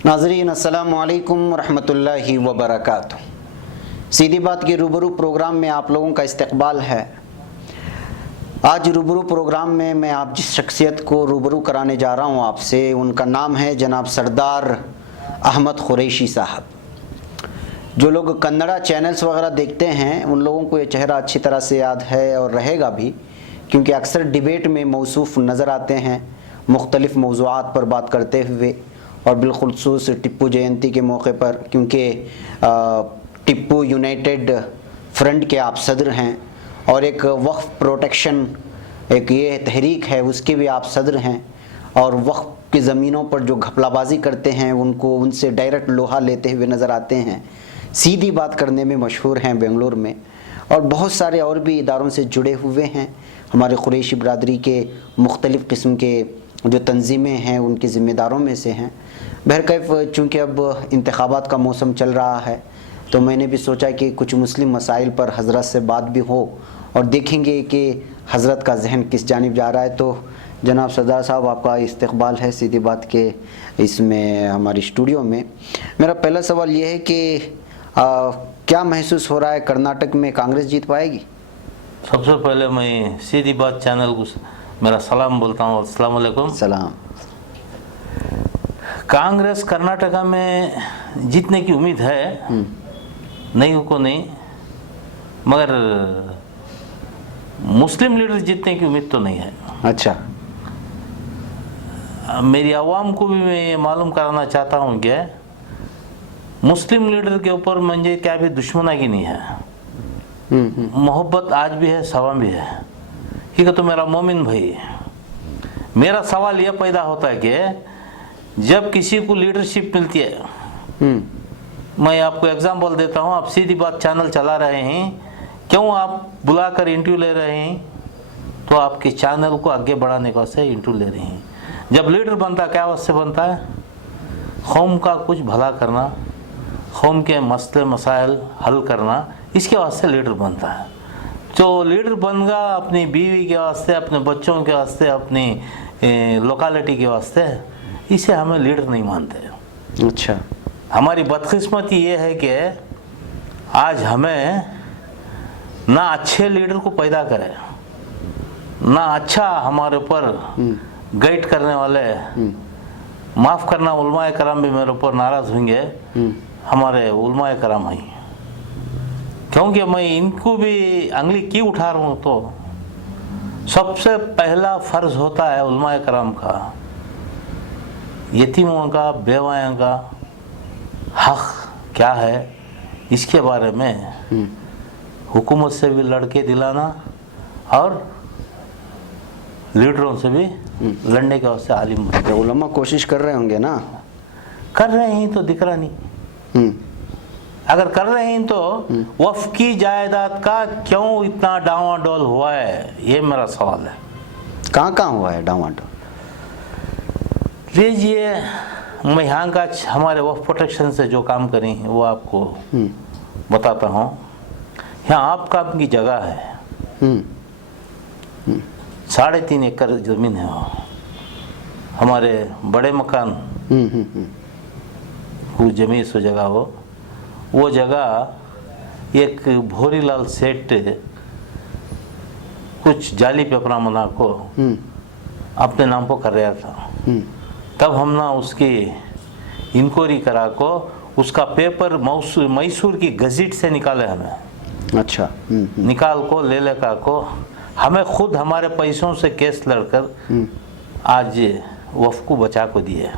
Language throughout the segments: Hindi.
नाज़रीन अस्सलामु अलैकुम रहमतुल्लाहि व बरकातुहू। सीधी बात के रूबरू प्रोग्राम में आप लोगों का इस्तकबाल है। आज रूबरू प्रोग्राम में मैं आप जिस शख्सियत को रूबरू कराने जा रहा हूँ आपसे, उनका नाम है जनाब सरदार अहमद कुरैशी साहब। जो लोग कन्नड़ा चैनल्स वगैरह देखते हैं उन लोगों को ये चेहरा अच्छी तरह से याद है और रहेगा भी, क्योंकि अक्सर डिबेट में मौसूफ नज़र आते हैं मुख्तलिफ़ मौज़ूआत पर बात करते हुए, और बिलखुसूस टिप्पू जयंती के मौके पर, क्योंकि टिप्पू यूनाइटेड फ्रंट के आप सदर हैं और एक वक्फ प्रोटेक्शन एक ये तहरीक है उसके भी आप सदर हैं, और वक्फ की ज़मीनों पर जो घपलाबाजी करते हैं उनको उनसे डायरेक्ट लोहा लेते हुए नज़र आते हैं। सीधी बात करने में मशहूर हैं बेंगलुरु में, और बहुत सारे और भी इदारों से जुड़े हुए हैं। हमारे कुरैशी बरदरी के मुख्तलिफ़ किस्म के जो तंजीमें हैं उनके ज़िम्मेदारों में से हैं। बहरकैफ चूँकि अब इंतखाबात का मौसम चल रहा है तो मैंने भी सोचा कि कुछ मुस्लिम मसाइल पर हज़रत से बात भी हो और देखेंगे कि हज़रत का जहन किस जानिब जा रहा है। तो जनाब सरदार साहब, आपका इस्तकबाल है सीधी बात के इसमें हमारी स्टूडियो में। मेरा पहला सवाल ये है कि क्या महसूस हो रहा है, कर्नाटक में कांग्रेस जीत पाएगी? सबसे पहले मैं सीधी बात चैनल को मेरा सलाम बोलता हूँ। अस्सलाम वालेकुम। सलाम। कांग्रेस कर्नाटका में जीतने की उम्मीद है, नहीं को नहीं, मगर मुस्लिम लीडर जीतने की उम्मीद तो नहीं है। अच्छा। मेरी आवाम को भी मैं ये मालूम कराना चाहता हूँ कि मुस्लिम लीडर के ऊपर मुझे क्या भी दुश्मनागी नहीं है, मोहब्बत आज भी है, सवा भी है। ठीक है, तो मेरा मोमिन भाई, मेरा सवाल यह पैदा होता है कि जब किसी को लीडरशिप मिलती है, मैं आपको एग्जांपल देता हूँ, आप सीधी बात चैनल चला रहे हैं, क्यों आप बुलाकर इंटरव्यू ले रहे हैं? तो आपके चैनल को आगे बढ़ाने का वास्ते इंटरव्यू ले रहे हैं। जब लीडर बनता क्या वास्ते बनता है? कौम का कुछ भला करना, कौम के मसले मसाइल हल करना, इसके वास्ते लीडर बनता है। जो लीडर बनेगा अपनी बीवी के वास्ते, अपने बच्चों के वास्ते, अपनी लोकेलिटी के वास्ते, इसे हमें लीडर नहीं मानते। अच्छा। हमारी बदकिस्मती ये है कि आज हमें ना अच्छे लीडर को पैदा करे, ना अच्छा हमारे ऊपर गाइड करने वाले। माफ़ करना, उलमाए कराम भी मेरे ऊपर नाराज़ होंगे, हमारे उलमाए कराम हैं, क्योंकि मैं इनको भी अंगली क्यों उठा रहा हूँ। तो सबसे पहला फ़र्ज़ होता है उलमाए कराम का, यतीमों का, बेवाओं का हक़ क्या है इसके बारे में हुकूमत से भी लड़के दिलाना और लीडरों से भी लड़ने के वास्ते आलिम बनना। उलमा कोशिश कर रहे होंगे ना? कर रहे हैं तो दिख रहा नहीं। अगर कर रहे हैं तो वफ़ की जायदाद का क्यों इतना डावाडोल हुआ है, ये मेरा सवाल है। कहाँ कहाँ हुआ है डावाडोल? लीजिए, मैं यहाँ का हमारे वफ़ प्रोटेक्शन से जो काम करें हैं वो आपको बताता हूँ। यहाँ आपका की जगह है, 3.5 एकड़ ज़मीन है, हमारे बड़े मकान वो जमीन सो जगह वो जगह एक भोरीलाल सेठ कुछ जाली पेपरा मना को अपने नाम पर कर रहा था। तब हम ना उसकी इंक्वायरी करा को उसका पेपर मैसूर की गज़ेट से निकाले हमें। अच्छा। निकाल को ले लेकर को हमें खुद हमारे पैसों से केस लड़कर आज वफ़ को बचा को दिए।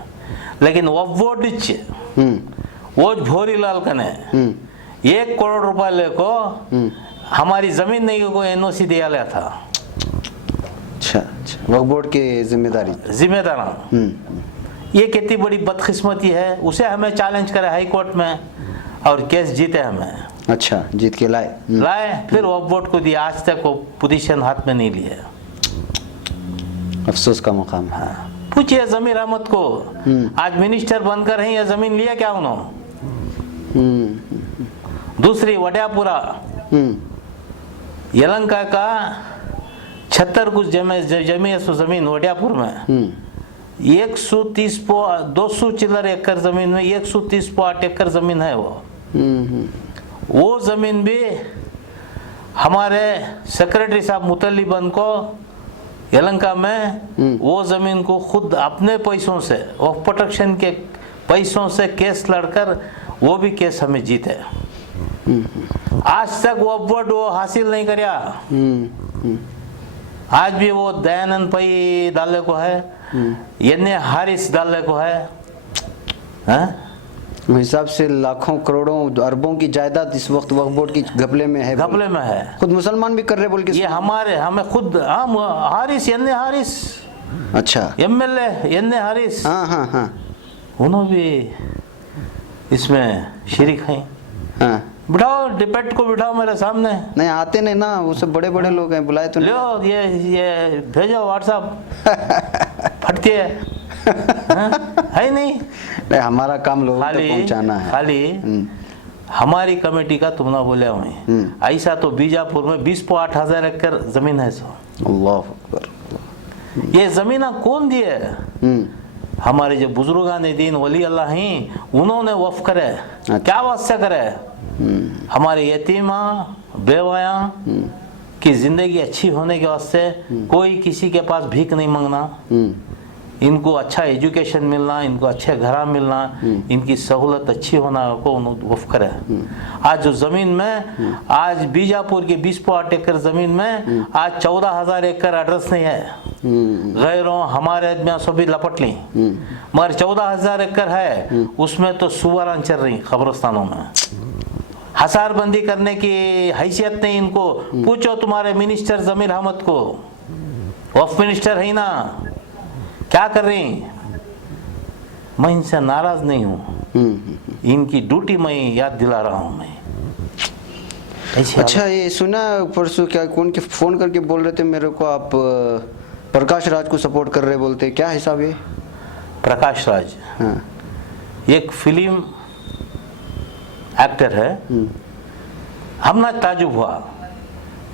लेकिन वफ़ बोर्ड वो भोरीलाल कने 1 करोड़ रुपया लेको हमारी ज़मीन नहीं को NOC दिया लिया था। अच्छा अच्छा, वक्फ बोर्ड की जिम्मेदार। ये कितनी बड़ी बदकिस्मती है। उसे हमें चैलेंज करे हाई कोर्ट में और केस जीते हमें। अच्छा, जीत के लाए फिर वक्फ बोर्ड को दिया। आज तक वो पोजीशन हाथ में नहीं लिया। अफसोस का मुकाम है। पूछिए जमीर अहमद को, आज मिनिस्टर बनकर हैं, ये जमीन लिया क्या उन्होंने? दूसरी वड्यापुरा, यलंका का 76 कुछ जमीन वड्यापुर में, 200 चिल्लर एकड़ जमीन में 130.8 एकड़ जमीन है वो जमीन भी हमारे सेक्रेटरी साहब मुतल्लिबन को यलंका में वो जमीन को खुद अपने पैसों से वक्फ प्रोटेक्शन के पैसों से केस लड़कर वो भी केस हमें जीते। आज तक वो हासिल नहीं कराया। आज भी वो दयानंद पई डाले को है, यन्ने हारिस डाले को है। हिसाब से लाखों करोड़ों अरबों की जायदाद इस वक्त वक्फ बोर्ड की घपले में है। घपले में है। खुद मुसलमान भी कर रहे बोल के ये हमें खुद हारिस यन्ने हारिस, अच्छा एमएलए यन्ने हारिस, हाँ उन्होंने भी इसमें शरीक हैं। हाँ बिठाओ डिबेट को बिठाओ मेरे सामने। नहीं आते नहीं ना, वो सब बड़े बड़े लोग हैं, बुलाए तो नहीं। लो ये भेजो व्हाट्सएप फटती है। है नहीं हमारा काम लोगों तक पहुंचाना है। खाली हमारी कमेटी का तुम ना बोले हुए ऐसा तो बीजापुर में 20.8 एकड़ जमीन है। सो अल्लाह अकबर। ये जमीन कौन दिए? हमारे जो बुजुर्गान दीन वली अल्लाह हैं उन्होंने वफ करे। क्या वास्ते करे? हमारे यतीमा बेवाया की जिंदगी अच्छी होने के वास्ते कोई किसी के पास भीख नहीं मांगना, इनको अच्छा एजुकेशन मिलना, इनको अच्छे घर मिलना, इनकी सहूलत अच्छी होना को वफ करे। आज जो जमीन में आज बीजापुर की 20.8 एकड़ जमीन में आज 14,000 एकड़ एड्रेस नहीं है। गैरों हमारे आदमियों से भी लपट ली, मगर 14,000 एकड़ है उसमें तो सुवरान चल रही कब्रिस्तानों में। हसारबंदी करने की हैसियत नहीं इनको। पूछो तुम्हारे मिनिस्टर जमीर अहमद को, वक्फ मिनिस्टर है ना, क्या कर रही? मैं इनसे नाराज नहीं हूँ, इनकी ड्यूटी मैं याद दिला रहा हूँ मैं। अच्छा ये सुना परसों क्या कौन के फोन करके बोल रहे थे मेरे को, आप प्रकाश राज को सपोर्ट कर रहे बोलते, क्या हिसाब है? प्रकाश राज हाँ। एक फिल्म एक्टर है। हमने ताजुब हुआ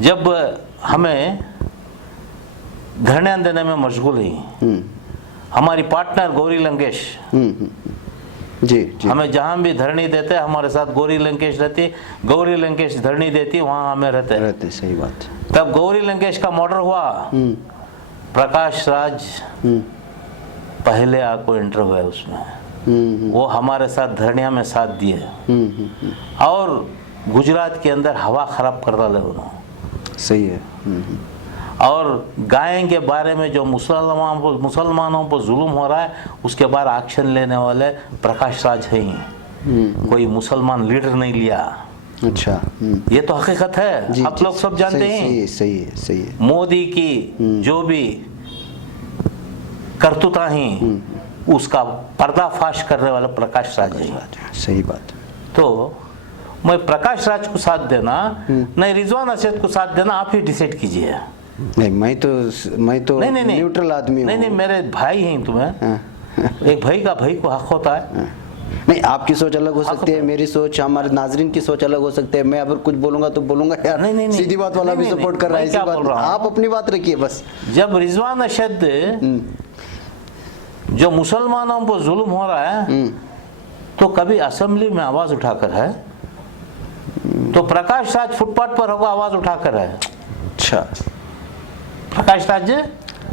जब हमें धरने देने में मशगूल ही हमारी पार्टनर गौरी लंकेश जी हमें जहां भी धरनी देते हमारे साथ गौरी लंकेश रहती, गौरी लंकेश धरनी देती वहां हमें रहते। सही बात। तब गौरी लंकेश का मर्डर हुआ, प्रकाश राज पहले आपको एंटर हुआ उसमें, वो हमारे साथ धरनिया में साथ दिए और गुजरात के अंदर हवा खराब कर डाले उन्होंने। सही है। और गाय के बारे में जो मुसलमानों पर जुल्म हो रहा है उसके बाद एक्शन लेने वाले प्रकाश राज है ही, कोई मुसलमान लीडर नहीं लिया। अच्छा ये तो हकीकत है, आप लोग सब जानते हैं। सही है। मोदी की जो भी करतूता ही उसका पर्दाफाश करने वाला प्रकाश राज है। सही बात। तो मैं प्रकाश राज को साथ देना नहीं रिजवान अरशद को साथ देना, आप ही डिसाइड कीजिए। नहीं मैं तो नहीं, न्यूट्रल आदमी हूँ। नहीं मेरे भाई हैं तुम्हें। एक भाई का भाई को हक होता है। नहीं आपकी सोच अलग हो सकती है, मेरी सोच, हमारे नाजरीन की सोच अलग हो सकती है। मैं अगर कुछ बोलूंगा तो बोलूंगा यार नहीं, सीधी बात वाला भी सपोर्ट कर रहा है, ऐसी बात आप अपनी बात रखिए बस। जब रिजवान अरशद जो मुसलमानों पर जुल्म हो रहा है तो कभी असेंबली में आवाज उठाकर है, तो प्रकाश राज फुटपाथ पर होगा आवाज उठाकर है। अच्छा प्रकाश राज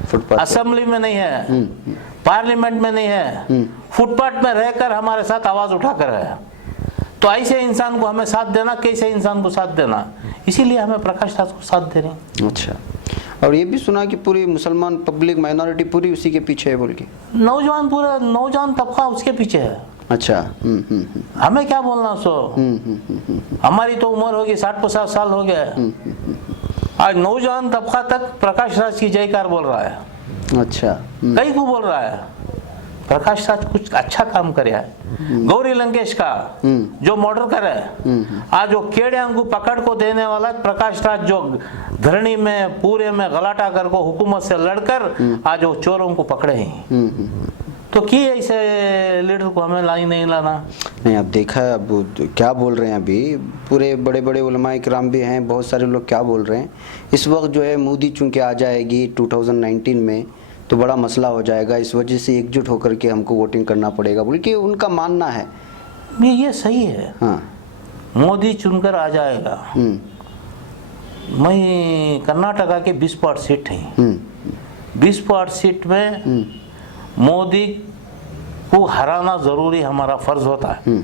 फुटपाथ असेंबली में नहीं है, पार्लियामेंट में नहीं है, फुटपाथ में रहकर हमारे साथ आवाज उठाकर है। तो ऐसे इंसान को हमें साथ देना, कैसे इंसान को साथ देना, इसीलिए हमें प्रकाश राज को साथ दे रहे। अच्छा और ये भी सुना कि पूरी मुसलमान पब्लिक माइनॉरिटी पूरी उसी के पीछे है बोल के, पूरा नौजवान तबका उसके पीछे है। अच्छा हमें क्या बोलना सो, हमारी तो उम्र होगी 60-50 साल हो गए, आज नौजवान तबका तक प्रकाश राज की जयकार बोल रहा है। अच्छा कई को बोल रहा है प्रकाश राज कुछ अच्छा काम करे है। गौरी लंकेश का जो मर्डर करे, आज वो केड़िया को पकड़ को देने वाला प्रकाश राज, जो धरनी में पूरे में गलाटा कर को हुकूमत से लड़कर आज वो चोरों को पकड़े हैं। तो कि ऐसे लीडर को हमें लाई नहीं लाना। नहीं अब देखा है, अब क्या बोल रहे हैं, अभी पूरे बड़े बड़े उलमाए किराम भी हैं, बहुत सारे लोग क्या बोल रहे हैं इस वक्त जो है मोदी चूंकि आ जाएगी 2019 में, तो बड़ा मसला हो जाएगा, इस वजह से एकजुट होकर के हमको वोटिंग करना पड़ेगा बोल के उनका मानना है। ये सही है। हाँ। मोदी चुनकर आ जाएगा। मैं कर्नाटका के 20 पार्ट सीट हैं। 20 पार्ट सीट में मोदी को हराना जरूरी हमारा फर्ज होता है।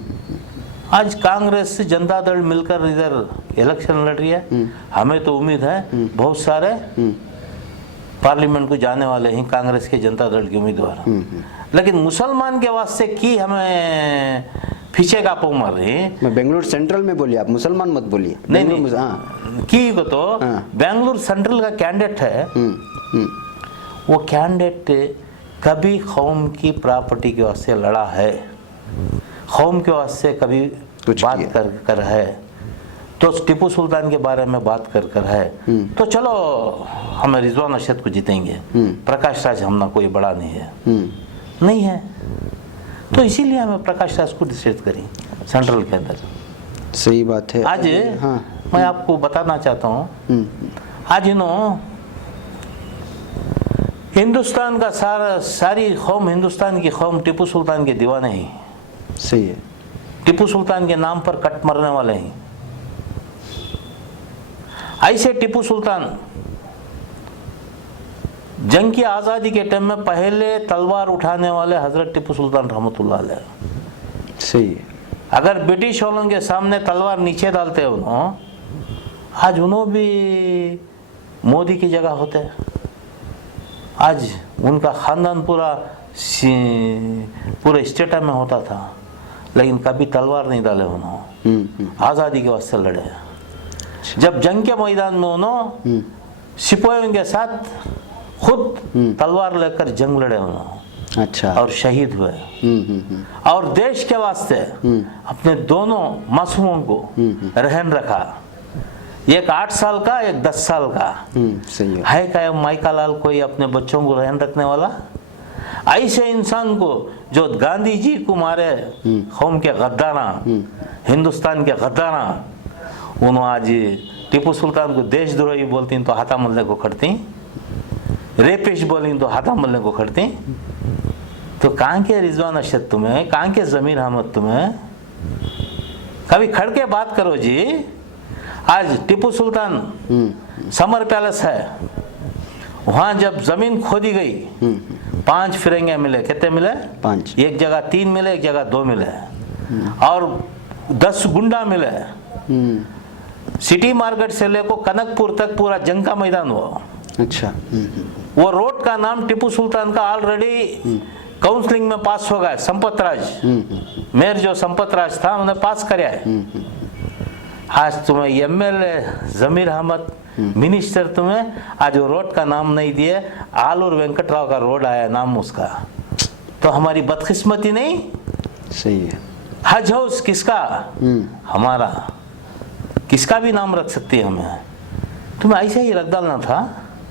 आज कांग्रेस से जनता दल मिलकर इधर इलेक्शन लड़ रही है। हमें तो उम्मीद है बहुत सारे पार्लियामेंट को जाने वाले हैं कांग्रेस के जनता दल के उम्मीदवार। लेकिन मुसलमान के वास्ते की हमें पीछे का पो मार रही है। मैं बेंगलुरु सेंट्रल में बोलिए, आप मुसलमान मत बोलिए। नहीं हाँ। की को तो बेंगलुरु सेंट्रल का कैंडिडेट है। वो कैंडिडेट कभी कौम की प्रॉपर्टी के वास्ते लड़ा है, कौम के वास्ते कभी बात कर है, तो टीपू सुल्तान के बारे में बात कर है। तो चलो हम रिजवान अरशद को जीतेंगे। प्रकाश राज हमना कोई बड़ा नहीं है, नहीं है, तो इसीलिए हमें प्रकाश राज को डिसाइड करें सेंट्रल के अंदर। सही बात है। आज हाँ। मैं आपको बताना चाहता हूँ, आज हिंदुस्तान का सारी कौम, हिंदुस्तान की कौम टीपू सुल्तान के दीवाने हैं। सही है। टीपू सुल्तान के नाम पर कट मरने वाले हैं। ऐसे टीपू सुल्तान जंग की आज़ादी के टाइम में पहले तलवार उठाने वाले हजरत टीपू सुल्तान रहमतुल्लाह अलैह। सही है। अगर ब्रिटिश वालों के सामने तलवार नीचे डालते उन्होंने, आज उन्होंने भी मोदी की जगह होते। आज उनका खानदान पूरे स्टेट में होता था, लेकिन कभी तलवार नहीं डाले उन्होंने, आज़ादी के वास्ते लड़े। जब जंग के मैदान में उन्होंने सिपाहियों के साथ खुद तलवार लेकर जंग लड़े उन्होंने। अच्छा। और शहीद हुए। और देश के वास्ते अपने दोनों मासूमों को रहन रखा, एक 8 साल का, एक 10 साल का। सही है क्या माइका लाल कोई अपने बच्चों को रहन रखने वाला? ऐसे इंसान को जो गांधी जी को मारे, कौम के गद्दारा, हिंदुस्तान के गद्दारा, उन्होंने आज टीपू सुल्तान को देशद्रोही बोलती तो हाथा मलने को खड़ती, रेपिस्ट बोली तो हाथा मलने को खड़ती। तो कहाँ के रिजवान अरशद तुम्हें, कहाँ के जमीर अहमद तुम्हें? कभी खड़ के बात करो जी। आज टीपू सुल्तान समर पैलेस है, वहां जब जमीन खोदी गई 5 फिरंगे मिले। कितने मिले? 5। एक जगह 3 मिले, एक जगह 2 मिले, और 10 गुंडा मिले। सिटी मार्केट से लेकर कनकपुर तक पूरा जंग का मैदान हुआ। अच्छा। वो रोड का नाम टीपू सुल्तान का ऑलरेडी काउंसलिंग में पास हो गया। संपत राज मेयर जो संपत राज था उन्हें पास कराया है। आज तुम्हें एमएलए जमीर अहमद मिनिस्टर तुम्हें आज वो रोड का नाम नहीं दिए, आलूर वेंकटराव का रोड आया नाम उसका। तो हमारी बदकिस्मती नहीं? सही है। हज हाउस किसका? हमारा। किसका भी नाम रख सकती है हमें। तुम्हें ऐसे ही रख डालना था।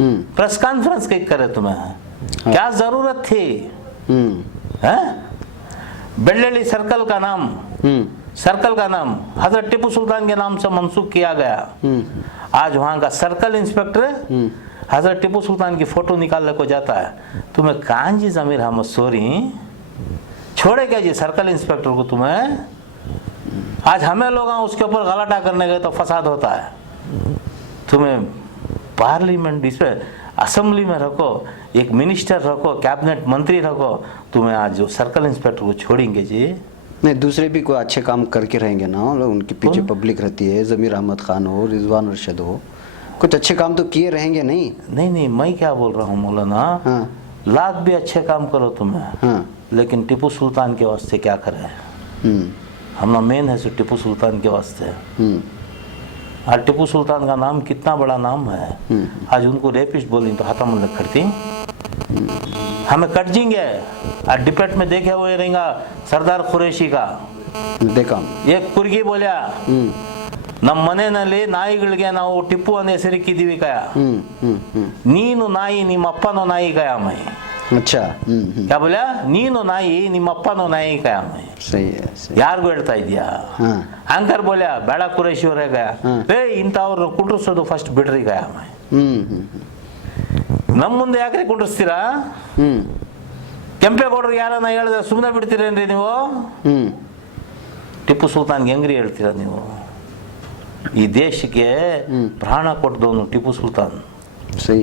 प्रेस कॉन्फ्रेंस कहीं करे तुम्हें? हाँ। क्या जरूरत थी? बेल्लेली सर्कल का नाम हजरत टीपू सुल्तान के नाम से मंसूब किया गया। आज वहां का सर्कल इंस्पेक्टर हजरत टीपू सुल्तान की फोटो निकालने को जाता है। तुम्हें कहां जी जमीर अहमद सोरी छोड़ेगा जी सर्कल इंस्पेक्टर को तुम्हें? आज हमें लोग उसके ऊपर गलाटा करने गए तो फसाद होता है। तुम्हें पार्लियामेंट इसमें असेंबली में रखो, एक मिनिस्टर रखो, कैबिनेट मंत्री रखो, तुम्हें आज जो सर्कल इंस्पेक्टर को छोड़ेंगे जी? नहीं, दूसरे भी कोई अच्छे काम करके रहेंगे ना, उनके पीछे पब्लिक रहती है। जमीर अहमद खान हो, रिजवान अरशद हो, कुछ अच्छे काम तो किए रहेंगे। नहीं, मैं क्या बोल रहा हूँ मौलाना। हाँ। लाख भी अच्छे काम करो तुम्हें। हाँ। लेकिन टीपू सुल्तान के वास्ते क्या करे? हमारा मेन है सो टीपू सुल्तान के वास्ते। आज टीपू सुल्तान का नाम कितना बड़ा नाम है। आज उनको रेपिस्ट बोली तो हाथा मन खड़ती, हमें कट जाएंगे। आज डिबेट में देखे हुए रहेगा सरदार कुरैशी का देखा एक कुर्गी बोलिया ನಮ್ಮ ಮನೆಯಲ್ಲಿ ನಾಯಿಗಳಿಗೆ ನಾವು ಟಿಪ್ಪು ಅನ್ನೋ ಹೆಸರಿಕ್ಕಿದ್ದೀವಿ ಕಯ ನೀನು ನಾಯಿ ನಿಮ್ಮ ಅಪ್ಪನೋ ನಾಯಿ ಕಯ ಮೈ अच्छा क्या बोला ನೀನು ನಾಯಿ ನಿಮ್ಮ ಅಪ್ಪನೋ ನಾಯಿ ಕಯ ಮೈ सही है ಯಾರಿಗೂ ಹೇಳ್ತಾ ಇದೀಯಾ ಆಂಕರ್ बोलिया ಬೇಡ ಕುರೈಶಿ ಅವರೇ ಗಯ ಏ ಇಂತವರು ಕುಂಡ್ರಿಸೋದು ಫಸ್ಟ್ ಬಿಡ್ರಿ ಗಯ ಮೈ ನಮ್ಮ ಮುಂದೆ ಯಾಕ್ರಿ ಕುಂಡ್ರಿಸ್ತೀರಾ? ಕೆಂಪೇಗೌಡರು ಯಾರನ್ನ ಹೇಳಿದ್ರೆ ಸುಮ್ಮನೆ ಬಿಡ್ತೀರೇನ್ರಿ ನೀವು? ಟಿಪ್ಪು ಸುಲ್ತಾನ್ಗೆ ಹೆಂಗ್ರಿ ಹೇಳ್ತೀರಾ ನೀವು? ಈ ದೇಶಕ್ಕೆ ಪ್ರಾಣ ಕೊಟ್ಟದವನು ಟಿಪ್ಪು ಸುಲ್ತಾನ್. ಸಹಿ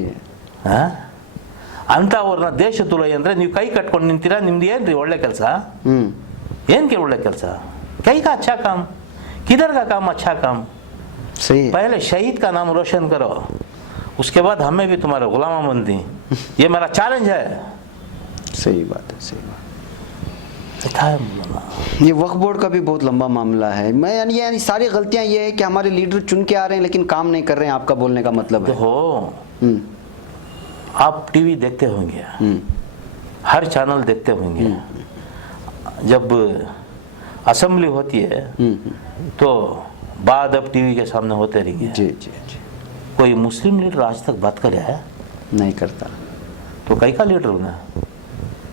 ಅಂಥವ್ರನ್ನ ದೇಶದ್ರೋಹಿ ಅಂದರೆ ನೀವು ಕೈ ಕಟ್ಕೊಂಡು ನಿಂತೀರಾ? ನಿಮ್ದು ಏನ್ರಿ ಒಳ್ಳೆ ಕೆಲಸ? ಏನಕ್ಕೆ ಒಳ್ಳೆ ಕೆಲಸ? कई का अच्छा काम, किधर का काम अच्छा काम? सही है। पहले शहीद का नाम रोशन करो, उसके बाद हमें भी तुम्हारे गुलामा बनती। ये मेरा चैलेंज है। सही बात है, सही बात है। ये वक्फ बोर्ड का भी बहुत लंबा मामला है। मैं यानी सारी गलतियां ये है कि हमारे लीडर चुन के आ रहे हैं लेकिन काम नहीं कर रहे हैं। आपका बोलने का मतलब है देखो, आप टीवी देखते होंगे, हर चैनल देखते होंगे। जब असेंबली होती है तो बाद अब टीवी के सामने होते रही है। जी जी जी। कोई मुस्लिम लीडर आज तक बात करे है? नहीं करता। तो कई का लीडर बना?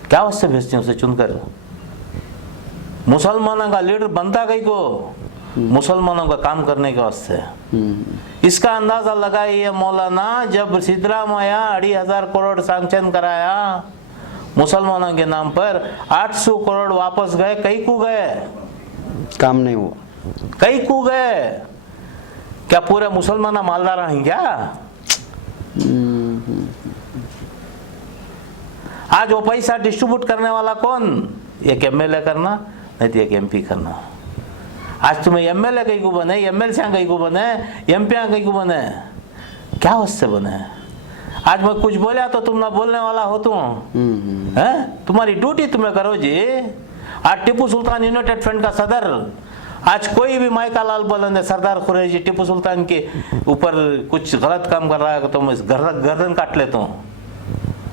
क्या वास्ते भेजते हैं उसे चुनकर? मुसलमानों का लीडर बनता कई को? मुसलमानों का काम करने के वास्ते। इसका अंदाजा लगाइए मौलाना, जब सिद्धरामैया 2,500 करोड़ सैंक्शन कराया मुसलमानों के नाम पर, 800 करोड़ वापस गए। कई को गए? काम नहीं हुआ। कई को गए? क्या पूरे मुसलमान मालदार हैं क्या? आज वो पैसा डिस्ट्रीब्यूट करने वाला कौन? एक एमएलए करना, नहीं तो एक एमपी करना। आज तुम्हें एमएलए कहीं को बने, एमएलसी कहीं को बने, एमपी कहीं को बने, क्या वास्ते बने? आज मैं कुछ बोला तो तुम ना बोलने वाला हो तुम है? तुम्हारी ड्यूटी तुम्हें करो जी। आज टिप्पू सुल्तान यूनाइटेड फ्रंट का सदर, आज कोई भी माइका लाल बुलंद सरदार कुरैशी टिप्पू सुल्तान के ऊपर कुछ गलत काम कर रहा है तो मैं गर्दन काट लेता हूँ।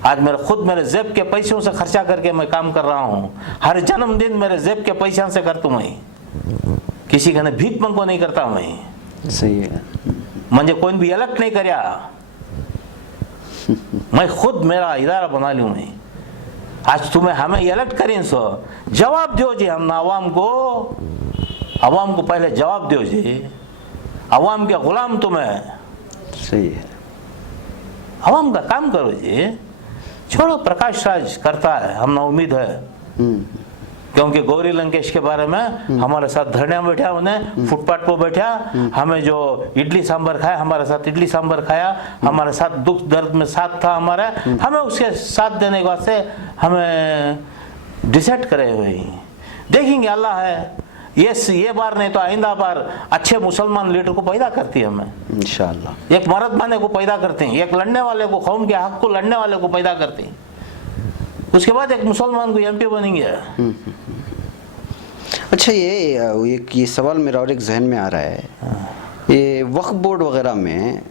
आज मेरे जेब के पैसों से खर्चा करके मैं काम कर रहा हूँ। हर जन्मदिन मेरे जेब के पैसों से करता हूँ मैं, किसी का भीख मंगो नहीं करता मैं। सही है। मुझे कोई भी इलेक्ट नहीं करया, मैं खुद मेरा इदारा बना लूँ मैं। आज तुम्हें हमें इलेक्ट करें सो जवाब दो जी। हम आवाम को पहले जवाब दो जी। आवाम के गुलाम तुम्हें। सही है। आवाम का काम करो जी। छोड़ो, प्रकाश राज करता है, हम ना उम्मीद है। क्योंकि गौरी लंकेश के बारे में हमारे साथ धरने में बैठा, उन्हें फुटपाथ पर बैठा, हमें जो इडली सांभर खाया, हमारे साथ इडली सांभर खाया, हमारे साथ दुख दर्द में साथ था हमारे, हमें उसके साथ देने के वास्ते हमें डिसाइड करे हुए। देखेंगे, अल्लाह है, ये बार नहीं तो आइंदा बार अच्छे मुसलमान लीडर को पैदा करती है हमें इंशाअल्लाह। एक मर्द माने को पैदा करते हैं, एक लड़ने वाले को, कौम के हक को लड़ने वाले को पैदा करते हैं। उसके बाद एक मुसलमान को एमपी बनेंगे। अच्छा, ये सवाल मेरा और एक जहन में आ रहा है। ये वक्फ बोर्ड वगैरह में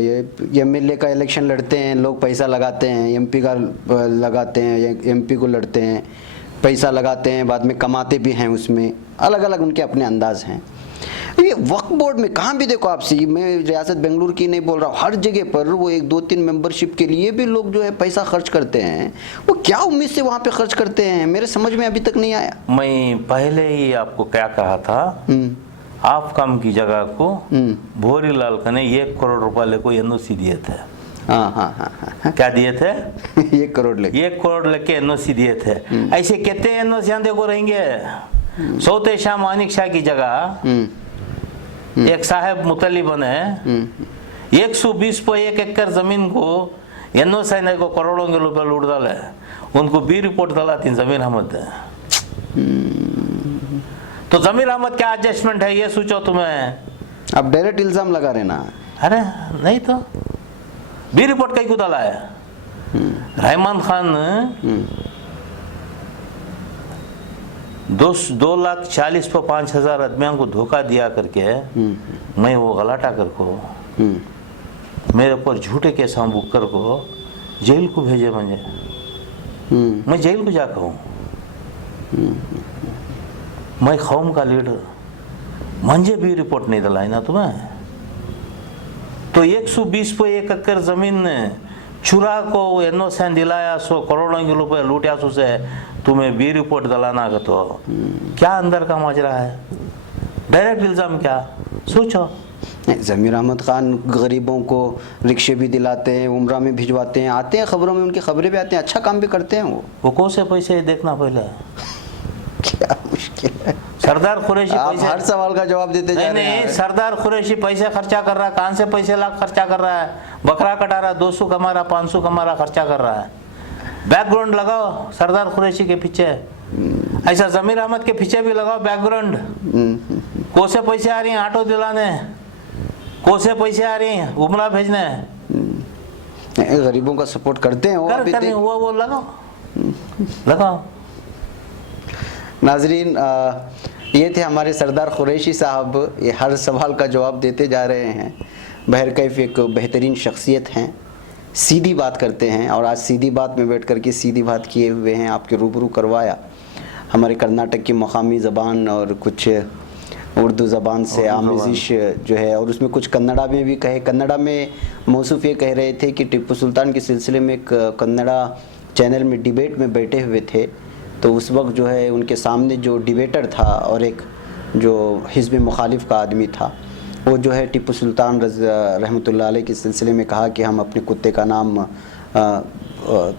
ये एमएलए का इलेक्शन लड़ते हैं, लोग पैसा लगाते हैं, एमपी का लगाते हैं, एमपी को लड़ते हैं, पैसा लगाते हैं, बाद में कमाते भी हैं, उसमें अलग अलग उनके अपने अंदाज हैं। ये वक्फ बोर्ड में कहाँ भी देखो आपसे, मैं रियासत बेंगलुरु की नहीं बोल रहा हूँ, हर जगह पर वो 1-2-3 मेंबरशिप के लिए भी लोग जो है पैसा खर्च करते हैं। वो क्या उम्मीद से वहाँ पे खर्च करते हैं, मेरे समझ में अभी तक नहीं आया। मैं पहले ही आपको क्या कहा था, आप काम की जगह को भोरी लाल ने 1 करोड़ रुपए को एनओसी दिए थे। हाँ। क्या दिए थे? 1 करोड़ लेके 1 करोड़ लेके एनओसी दिए थे। ऐसे कितने एनओसी देखो रहेंगे। सौते शाह मानिक शाह की जगह एक साहेब मुतली बने 120 पे 1 एकड़ जमीन को एनओसी ने को करोड़ों के रुपए लूट डाले, उनको भी रिपोर्ट डाला थी जमीर अहमद। तो जमीर अहमद क्या एडजस्टमेंट है ये सोचो तुम्हें। अब डायरेक्ट इल्जाम लगा रहे ना। अरे नहीं तो भी रिपोर्ट कहीं को डाला है। रहमान खान 2,40,000 पे 5,000 आदमियों को धोखा दिया करके मैं वो गलाटा कर को मेरे ऊपर झूठे केस बुक कर को जेल को भेजे मुझे। मैं जेल को जाकर हूँ। मैं कौम का लीडर, मुझे भी रिपोर्ट नहीं दिलाई ना तुम्हें। तो 120 पे 1 एकड़ जमीन ने चुरा को एनओसी दिलाया, 100 करोड़ों के रुपए लूटा सो से तुम्हें भी रिपोर्ट दिलाना का तो क्या अंदर का माजरा है। डायरेक्ट इल्जाम क्या सोचो। ज़मीर अहमद ख़ान गरीबों को रिक्शे भी दिलाते हैं, उम्रा में भिजवाते हैं, आते हैं खबरों में, उनकी खबरें भी आती हैं, अच्छा काम भी करते हैं वो कौन से पैसे देखना पहले। क्या मुश्किल है, सरदार कुरैशी आप पैसे हर सवाल का जवाब देते जा रहे नहीं, हैं। सरदार कुरैशी पैसे खर्चा कर रहा है, कहाँ से पैसे लाख खर्चा कर रहा है, बकरा कटा रहा है, 200 कमा रहा, 500 कमा रहा, खर्चा कर रहा है। बैकग्राउंड लगाओ सरदार कुरैशी के पीछे, ऐसा ज़मीर अहमद के पीछे भी लगाओ बैकग्राउंड। कौन से पैसे आ रही हैं ऑटो दिलाने, कौन से पैसे आ रही हैं उमरा भेजने, गरीबों का सपोर्ट करते हैं वो, अभी कर वो लगाओ। नाजरीन, ये थे हमारे सरदार कुरैशी साहब, ये हर सवाल का जवाब देते जा रहे हैं। बहरकैफ एक बेहतरीन शख्सियत हैं, सीधी बात करते हैं, और आज सीधी बात में बैठ कर के सीधी बात किए हुए हैं, आपके रूबरू करवाया। हमारे कर्नाटक की मकामी ज़बान और कुछ उर्दू ज़बान से आमेजिश जो है, और उसमें कुछ कन्नड़ा में भी कहे। कन्नड़ा में मौसूफ ये कह रहे थे कि टिप्पू सुल्तान के सिलसिले में एक कन्नड़ा चैनल में डिबेट में बैठे हुए थे, तो उस वक्त जो है उनके सामने जो डिबेटर था और एक जो हिज़्ब मुखालिफ का आदमी था, वो जो है टिप्पू सुल्तान रहमतुल्लाह अलैह के सिलसिले में कहा कि हम अपने कुत्ते का नाम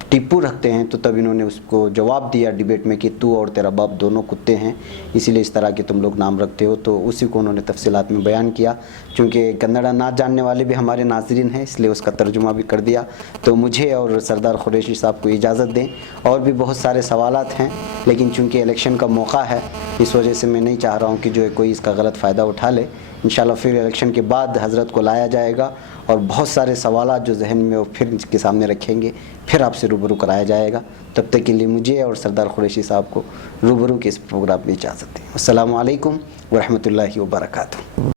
टिप्पू रखते हैं। तो तब इन्होंने उसको जवाब दिया डिबेट में कि तू और तेरा बाप दोनों कुत्ते हैं, इसीलिए इस तरह के तुम लोग नाम रखते हो। तो उसी को उन्होंने तफसीलात में बयान किया। चूँकि कन्नड़ा ना जानने वाले भी हमारे नाज़रीन हैं, इसलिए उसका तर्जुमा भी कर दिया। तो मुझे और सरदार कुरैशी साहब को इजाज़त दें, और भी बहुत सारे सवालात हैं, लेकिन चूँकि इलेक्शन का मौका है, इस वजह से मैं नहीं चाह रहा हूँ कि जो है कोई इसका गलत फ़ायदा उठा ले। इंशाल्लाह फिर इलेक्शन के बाद हज़रत को लाया जाएगा, और बहुत सारे सवालात जो जहन में वो फिर इसके सामने रखेंगे, फिर आपसे रूबरू कराया जाएगा। तब तक के लिए मुझे और सरदार कुरैशी साहब को रूबरू के इस प्रोग्राम में इजाज़त दें। अस्सलामु अलैकुम व रहमतुल्लाहि व बरकातुहू।